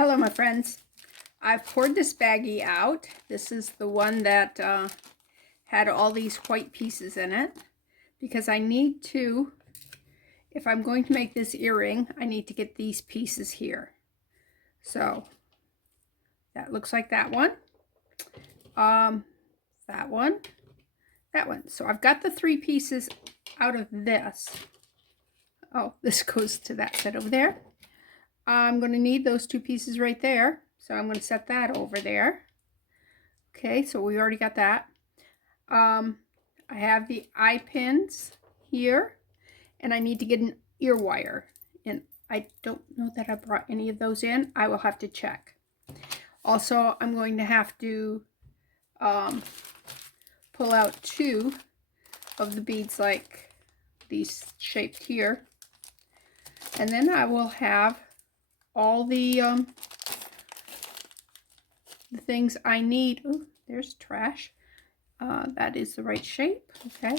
Hello my friends. I've poured this baggie out. This is the one that had all these white pieces in it because I need to, if I'm going to make this earring, I need to get these pieces here. So that looks like that one. That one. That one. So I've got the 3 pieces out of this. Oh, this goes to that set over there. I'm going to need those 2 pieces right there. So I'm going to set that over there. Okay, so we already got that. I have the eye pins here. And I need to get an ear wire. And I don't know that I brought any of those in. I will have to check. Also, I'm going to have to pull out 2 of the beads like these shaped here. And then I will have all the things I need. Oh, there's trash. That is the right shape. Okay.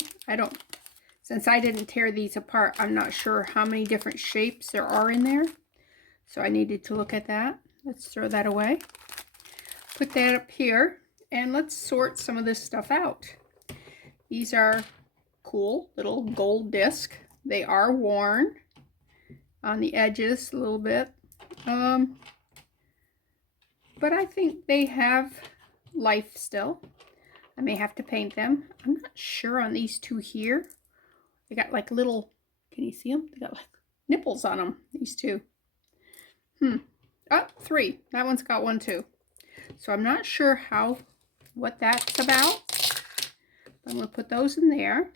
Since I didn't tear these apart, I'm not sure how many different shapes there are in there. So I needed to look at that. Let's throw that away. Put that up here. And let's sort some of this stuff out. These are cool little gold disc. They are worn on the edges a little bit. But I think they have life still. I may have to paint them. I'm not sure on these 2 here. They got like little, can you see them? They got like nipples on them, these 2. Oh, 3. That one's got 1 too. So I'm not sure what that's about. I'm going to put those in there.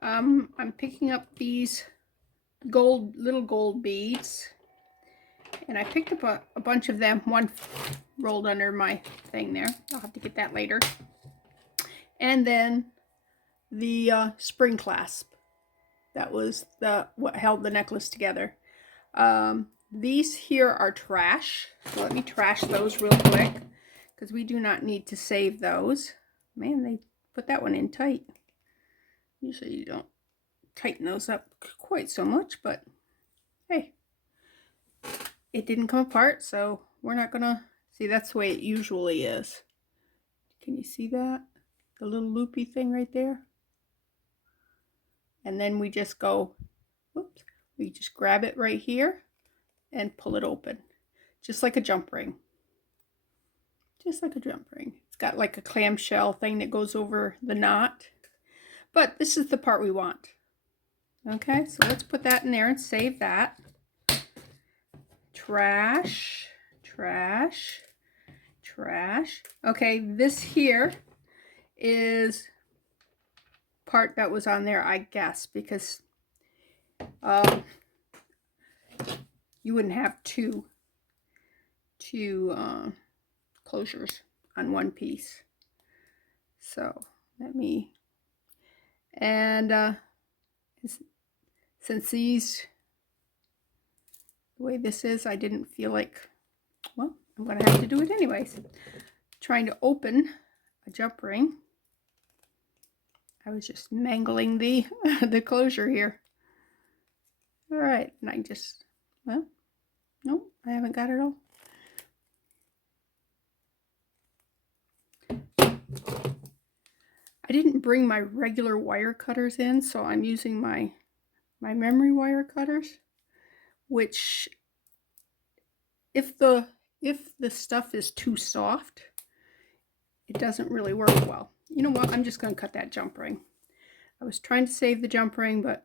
I'm picking up these little gold beads. And I picked up a bunch of them. One rolled under my thing there. I'll have to get that later. And then the spring clasp. That was what held the necklace together. These here are trash. So let me trash those real quick because we do not need to save those. Man, they put that one in tight. Usually you don't tighten those up quite so much, but hey, it didn't come apart, so we're not gonna see. That's the way it usually is. Can you see that? The little loopy thing right there. And then we just go, whoops, we just grab it right here and pull it open. Just like a jump ring. Just like a jump ring. It's got like a clamshell thing that goes over the knot. But this is the part we want. Okay, so let's put that in there and save that. Trash, trash, trash. Okay, this here is part that was on there, I guess, because you wouldn't have two closures on one piece. So let me, and since these, the way this is, I didn't feel like, well, I'm going to have to do it anyways. Trying to open a jump ring. I was just mangling the closure here. All right, and I just, well, no, I haven't got it all. I didn't bring my regular wire cutters in, so I'm using my memory wire cutters, which if the stuff is too soft, it doesn't really work well. You know what? I'm just going to cut that jump ring. I was trying to save the jump ring, but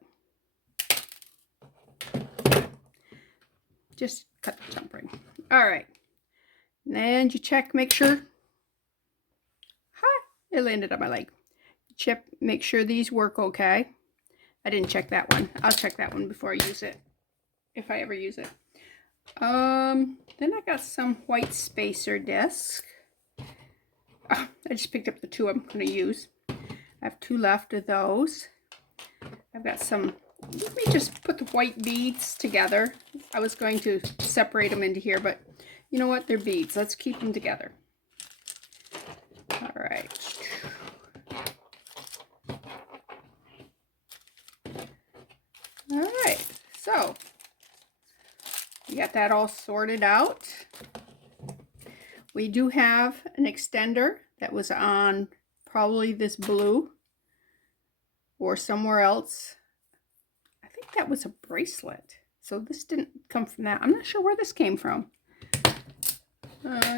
just cut the jump ring. All right. And you check, make sure. Hi, it landed on my leg. Check, make sure these work okay. I didn't check that one. I'll check that one before I use it, if I ever use it. Then I got some white spacer disc. Oh, I just picked up the 2 I'm going to use. I have 2 left of those. I've got some, let me just put the white beads together. I was going to separate them into here, but you know what? They're beads. Let's keep them together. All right. All right. So got that all sorted out. We do have an extender that was on probably this blue or somewhere else. I think that was a bracelet. So this didn't come from that. I'm not sure where this came from.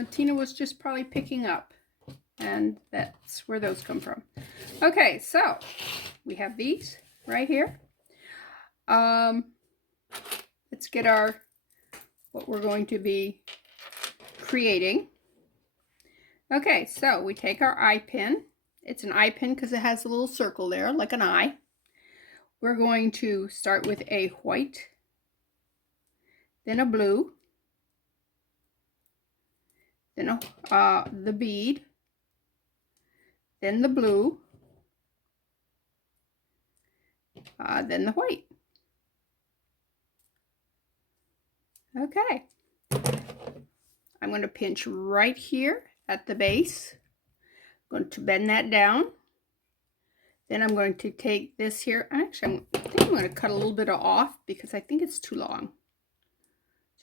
Tina was just probably picking up, and that's where those come from. Okay, so we have these right here. Let's get what we're going to be creating. Okay, so we take our eye pin. It's an eye pin because it has a little circle there, like an eye. We're going to start with a white, then a blue, then the bead, then the blue, then the white. Okay. I'm going to pinch right here at the base. I'm going to bend that down. Then I'm going to take this here. Actually, I think I'm going to cut a little bit off because I think it's too long.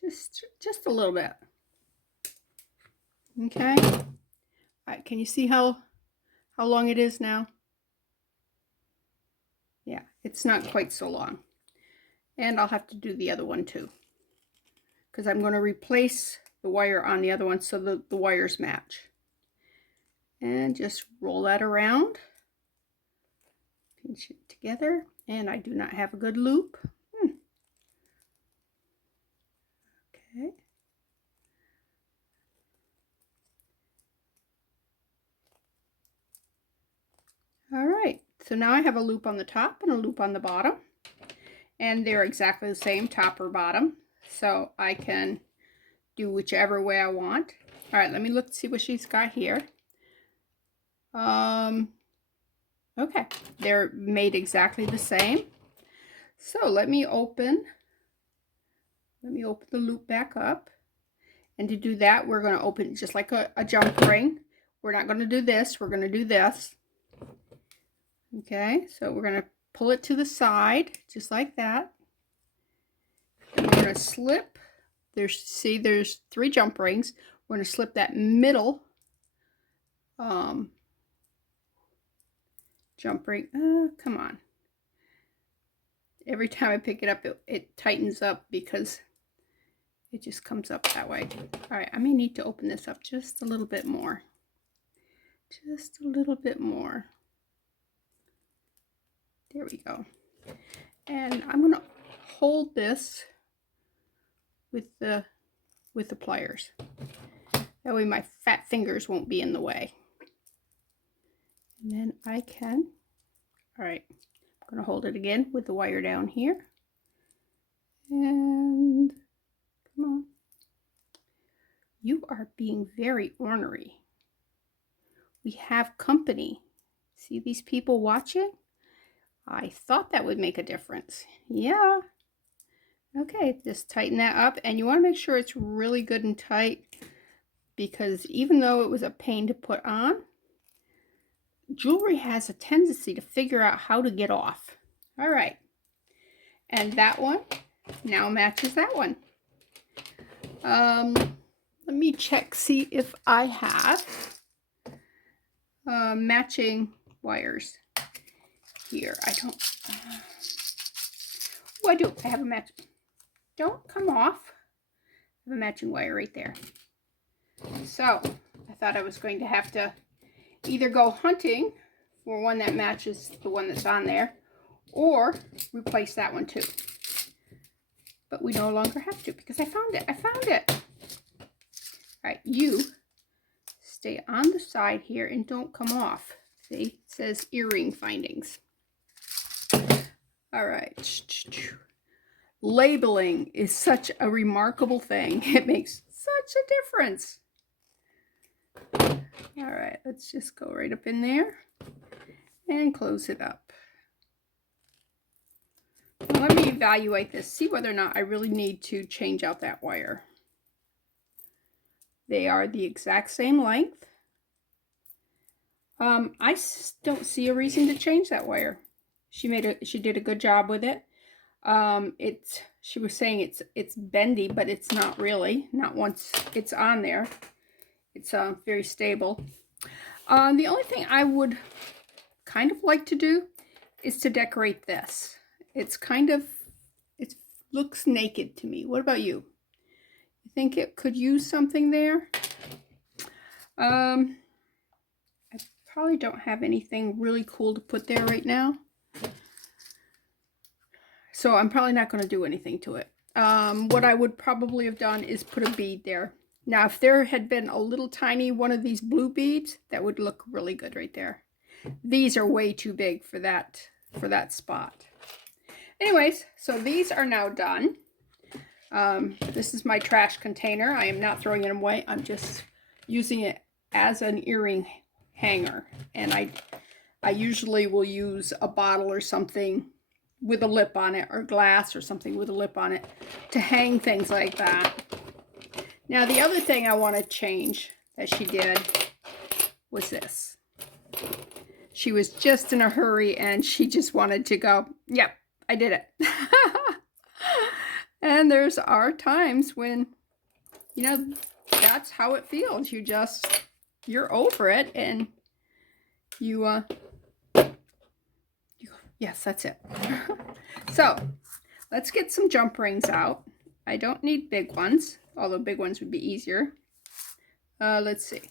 Just a little bit. Okay. All right, can you see how long it is now? Yeah, it's not quite so long. And I'll have to do the other one too, because I'm going to replace the wire on the other one so the wires match. And just roll that around. Pinch it together. And I do not have a good loop. Okay. All right, so now I have a loop on the top and a loop on the bottom, and they're exactly the same, top or bottom, so I can do whichever way I want. All right, let me look to see what she's got here. Okay, they're made exactly the same. So let me open the loop back up, and to do that we're going to open just like a jump ring. We're not going to do this, we're going to do this. Okay, so we're going to pull it to the side just like that. And we're going to slip. There's 3 jump rings. We're going to slip that middle jump ring. Come on. Every time I pick it up, it tightens up because it just comes up that way. All right, I may need to open this up just a little bit more. Just a little bit more. There we go. And I'm going to hold this with the pliers. That way my fat fingers won't be in the way. And then I can, all right, I'm going to hold it again with the wire down here. And come on. You are being very ornery. We have company. See these people watching? I thought that would make a difference. Yeah. Okay, just tighten that up, and you want to make sure it's really good and tight, because even though it was a pain to put on, jewelry has a tendency to figure out how to get off. All right, and that one now matches that one. Let me check, see if I have matching wires here. I don't. Oh, I do. I have a match. Don't come off. I have a matching wire right there. So I thought I was going to have to either go hunting for one that matches the one that's on there, or replace that one too. But we no longer have to because I found it. I found it. All right, you stay on the side here and don't come off. See, it says earring findings. All right. Labeling is such a remarkable thing. It makes such a difference. All right, let's just go right up in there and close it up. Now let me evaluate this, see whether or not I really need to change out that wire. They are the exact same length. I don't see a reason to change that wire. She did a good job with it. She was saying it's bendy, but it's not really. Not once it's on there. It's very stable. The only thing I would kind of like to do is to decorate this. It looks naked to me. What about you? You think it could use something there? I probably don't have anything really cool to put there right now. So I'm probably not going to do anything to it. What I would probably have done is put a bead there. Now, if there had been a little tiny one of these blue beads, that would look really good right there. These are way too big for that spot. Anyways, so these are now done. This is my trash container. I am not throwing it away. I'm just using it as an earring hanger. And I usually will use a bottle or something with a lip on it, or glass or something with a lip on it, to hang things like that. Now, the other thing I want to change that she did was this. She was just in a hurry and she just wanted to go, yep, I did it. And there's are times when, you know, that's how it feels. You're over it and you yes, that's it. So let's get some jump rings out. I don't need big ones, although big ones would be easier. Let's see.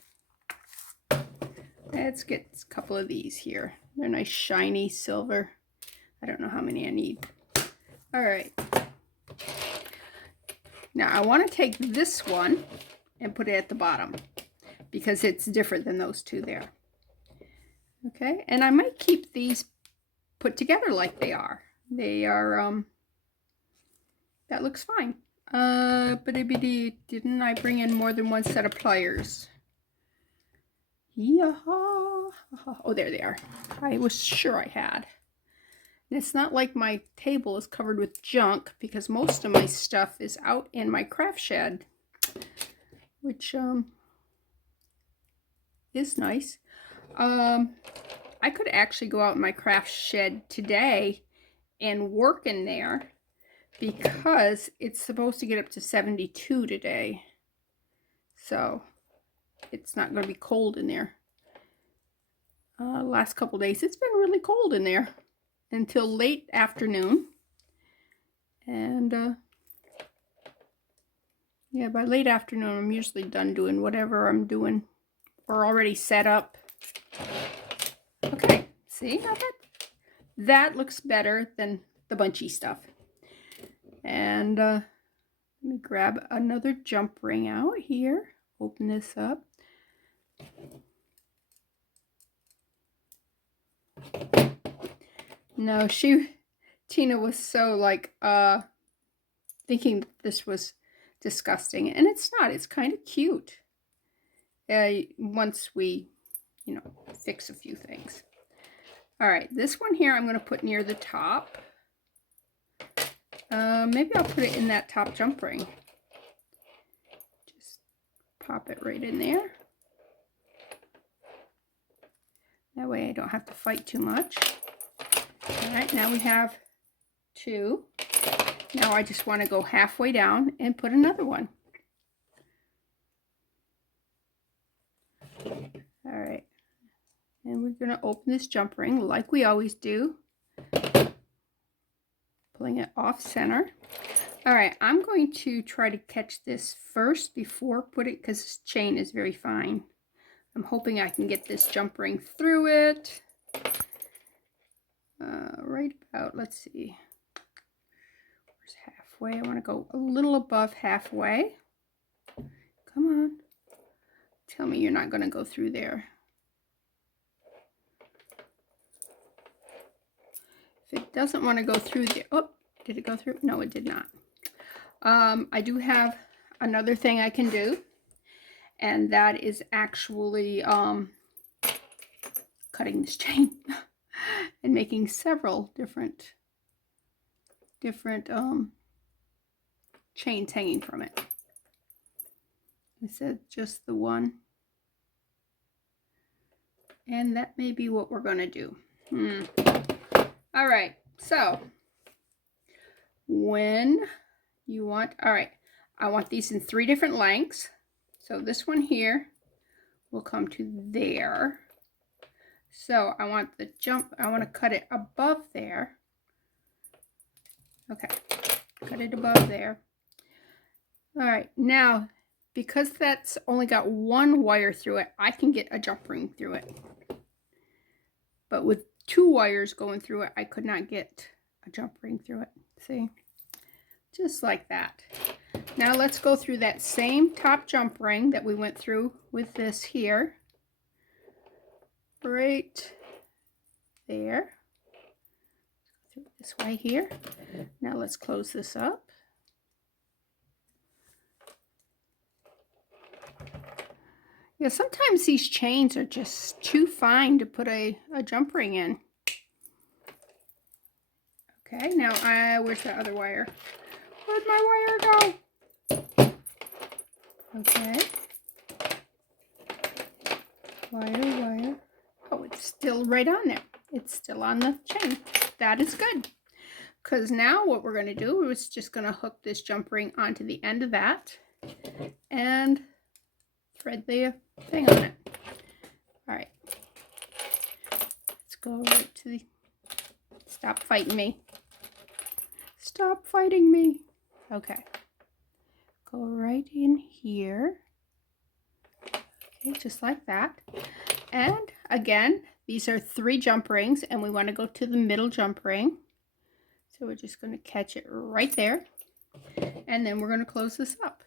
Let's get a couple of these here. They're nice shiny silver. I don't know how many I need. All right. Now I want to take this one and put it at the bottom because it's different than those two there. Okay, and I might keep these put together like they are. They are, that looks fine. Didn't I bring in more than one set of pliers? Yeah. Oh, there they are. I was sure I had. And it's not like my table is covered with junk because most of my stuff is out in my craft shed, which is nice. I could actually go out in my craft shed today and work in there because it's supposed to get up to 72 today. So it's not going to be cold in there. Last couple days it's been really cold in there until late afternoon. And yeah, by late afternoon I'm usually done doing whatever I'm doing or already set up. Okay, see how that looks better than the bunchy stuff. And let me grab another jump ring out here. Open this up. No, Tina was so like thinking this was disgusting, and it's not. It's kind of cute. Once we, you know, fix a few things. All right, this one here I'm going to put near the top. Maybe I'll put it in that top jump ring. Just pop it right in there. That way I don't have to fight too much. All right, now we have two. Now I just want to go halfway down and put another one. All right. And we're going to open this jump ring like we always do. Pulling it off center. All right, I'm going to try to catch this first before put it, because this chain is very fine. I'm hoping I can get this jump ring through it. Right about, let's see. Where's halfway? I want to go a little above halfway. Come on. Tell me you're not going to go through there. If it doesn't want to go through there, oh, did it go through? No, it did not. I do have another thing I can do, and that is actually cutting this chain and making several different chains hanging from it. I said just the one, and that may be what we're going to do. All right, so when you want, all right, I want these in 3 different lengths. So this one here will come to there. So I want the jump, I want to cut it above there. Okay, cut it above there. All right, now, because that's only got 1 wire through it, I can get a jump ring through it. But with 2 wires going through it, I could not get a jump ring through it. See? Just like that. Now let's go through that same top jump ring that we went through with this here. Right there. Through this way here. Now let's close this up. Yeah, sometimes these chains are just too fine to put a jump ring in. Okay, now where's the other wire? Where'd my wire go? Okay. Wire. Oh, it's still right on there. It's still on the chain. That is good. Because now what we're going to do is just going to hook this jump ring onto the end of that and thread the thing on it. All right. Let's go right to the... Stop fighting me. Stop fighting me. Okay. Go right in here. Okay, just like that. And again, these are 3 jump rings, and we want to go to the middle jump ring. So we're just going to catch it right there. And then we're going to close this up.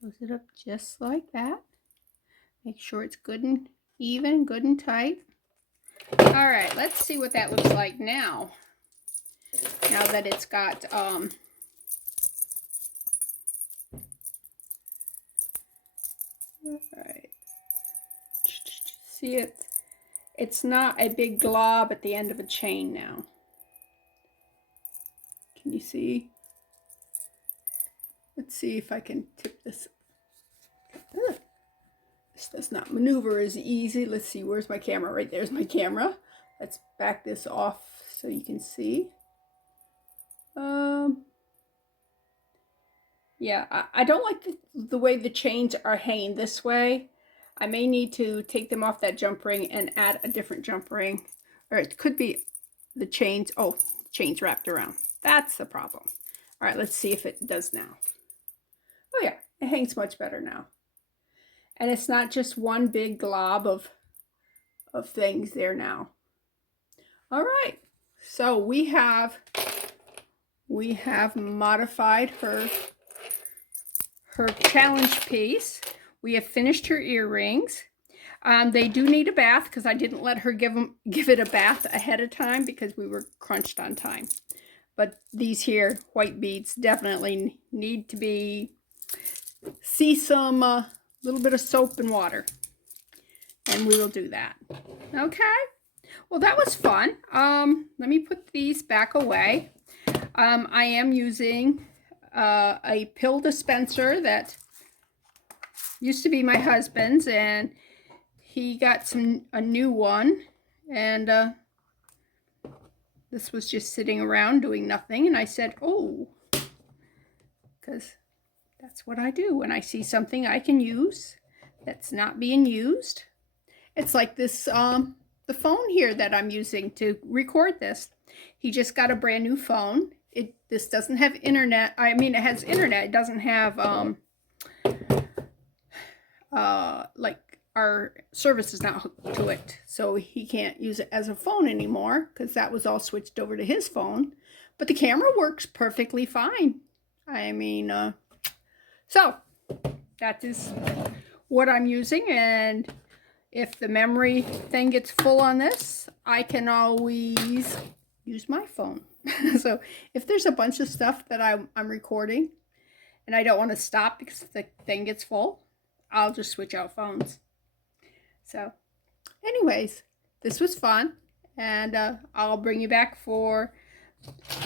Close it up just like that. Make sure it's good and even, good and tight. All right, let's see what that looks like now. Now that it's got all right. See it? It's not a big glob at the end of a chain now. Can you see? Let's see if I can tip this. This does not maneuver as easy. Let's see, where's my camera? Right there's my camera. Let's back this off so you can see. Yeah, I don't like the way the chains are hanging this way. I may need to take them off that jump ring and add a different jump ring. Or it could be the chains. Oh, chains wrapped around. That's the problem. All right, let's see if it does now. Oh yeah, it hangs much better now. And it's not just one big glob of things there now. All right, so we have modified her challenge piece. We have finished her earrings. They do need a bath because I didn't let her give it a bath ahead of time because we were crunched on time. But these here white beads definitely need to see some little bit of soap and water, and we will do that. Okay. Well, that was fun. Let me put these back away. I am using a pill dispenser that used to be my husband's, and he got a new one, and this was just sitting around doing nothing, and I said, oh, because that's what I do when I see something I can use that's not being used. It's like this, the phone here that I'm using to record this. He just got a brand new phone. This doesn't have internet. I mean, it has internet. It doesn't have, like our service is not hooked to it. So he can't use it as a phone anymore because that was all switched over to his phone. But the camera works perfectly fine. I mean, so that is what I'm using, and if the memory thing gets full on this, I can always use my phone. So if there's a bunch of stuff that I'm recording and I don't want to stop because the thing gets full, I'll just switch out phones. So anyways, this was fun, and I'll bring you back for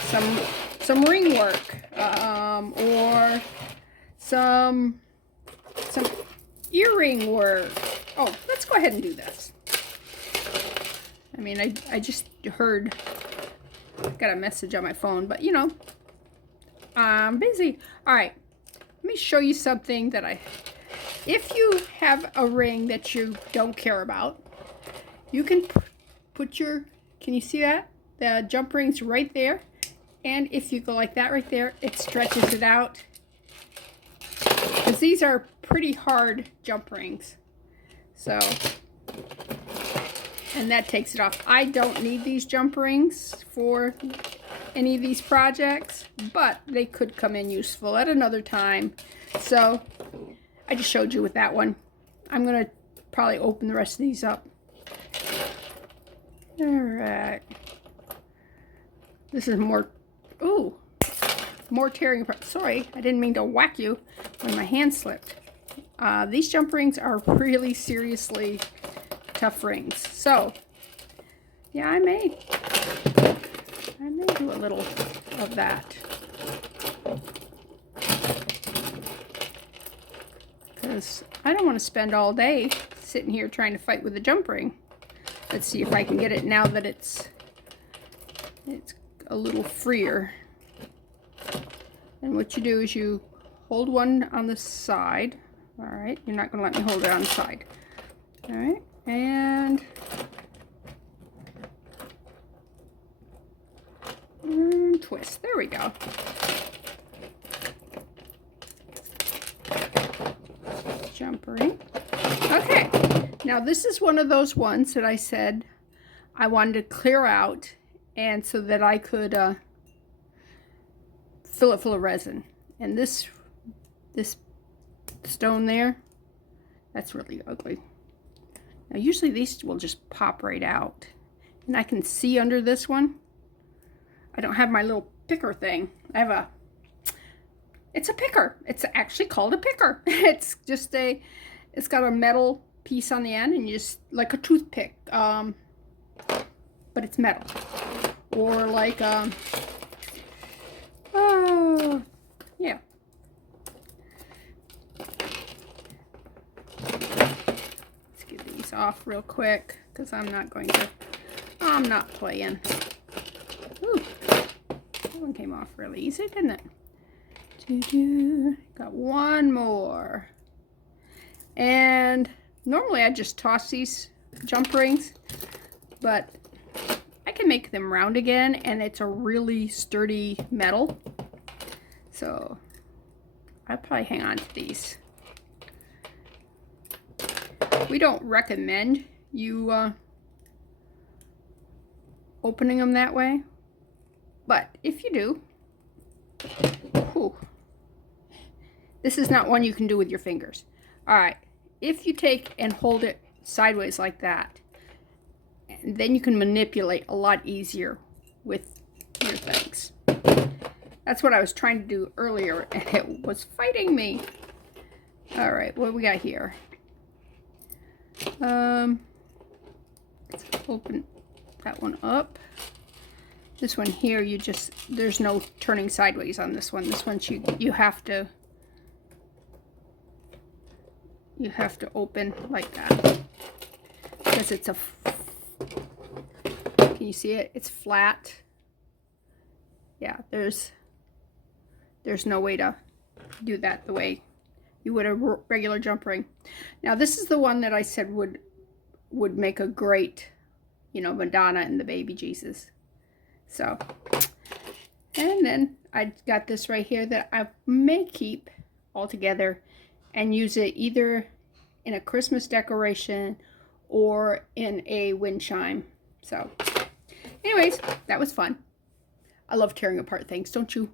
some ring work, or some earring work. Oh, let's go ahead and do this. I mean, I just heard got a message on my phone, but you know, I'm busy. All right, let me show you something that if you have a ring that you don't care about, you can put your, can you see that? The jump ring's right there. And if you go like that right there, it stretches it out. Because these are pretty hard jump rings. So, and that takes it off. I don't need these jump rings for any of these projects, but they could come in useful at another time. So, I just showed you with that one. I'm going to probably open the rest of these up. Alright. This is more, ooh, more tearing apart. Sorry, I didn't mean to whack you when my hand slipped. These jump rings are really seriously tough rings. So, yeah, I may do a little of that. Because I don't want to spend all day sitting here trying to fight with the jump ring. Let's see if I can get it now that it's a little freer. And what you do is you hold one on the side. All right, you're not going to let me hold it on the side. All right, and twist. There we go. Jump ring. Okay. Now this is one of those ones that I said I wanted to clear out, and so that I could fill it full of resin. And this stone there, that's really ugly. Now usually these will just pop right out, and I can see under this one. I don't have my little picker thing. I have it's a picker. It's actually called a picker. It's just it's got a metal piece on the end, and you just, like a toothpick, but it's metal. Or like, oh, yeah. Let's get these off real quick, because I'm not playing. Ooh, that one came off really easy, didn't it? Got one more. And normally I just toss these jump rings, but I can make them round again, and it's a really sturdy metal. So I'll probably hang on to these. We don't recommend you opening them that way, but if you do, whew, this is not one you can do with your fingers. All right, if you take and hold it sideways like that, and then you can manipulate a lot easier with your things. That's what I was trying to do earlier, and it was fighting me. All right, what do we got here? Let's open that one up. This one here, there's no turning sideways on this one. This one you have to open like that, because it's can you see it? It's flat. Yeah, there's no way to do that the way you would a regular jump ring. Now this is the one that I said would make a great, you know, Madonna and the baby Jesus. So, and then I got this right here that I may keep all together and use it either in a Christmas decoration or in a wind chime. So anyways, that was fun. I love tearing apart things, don't you?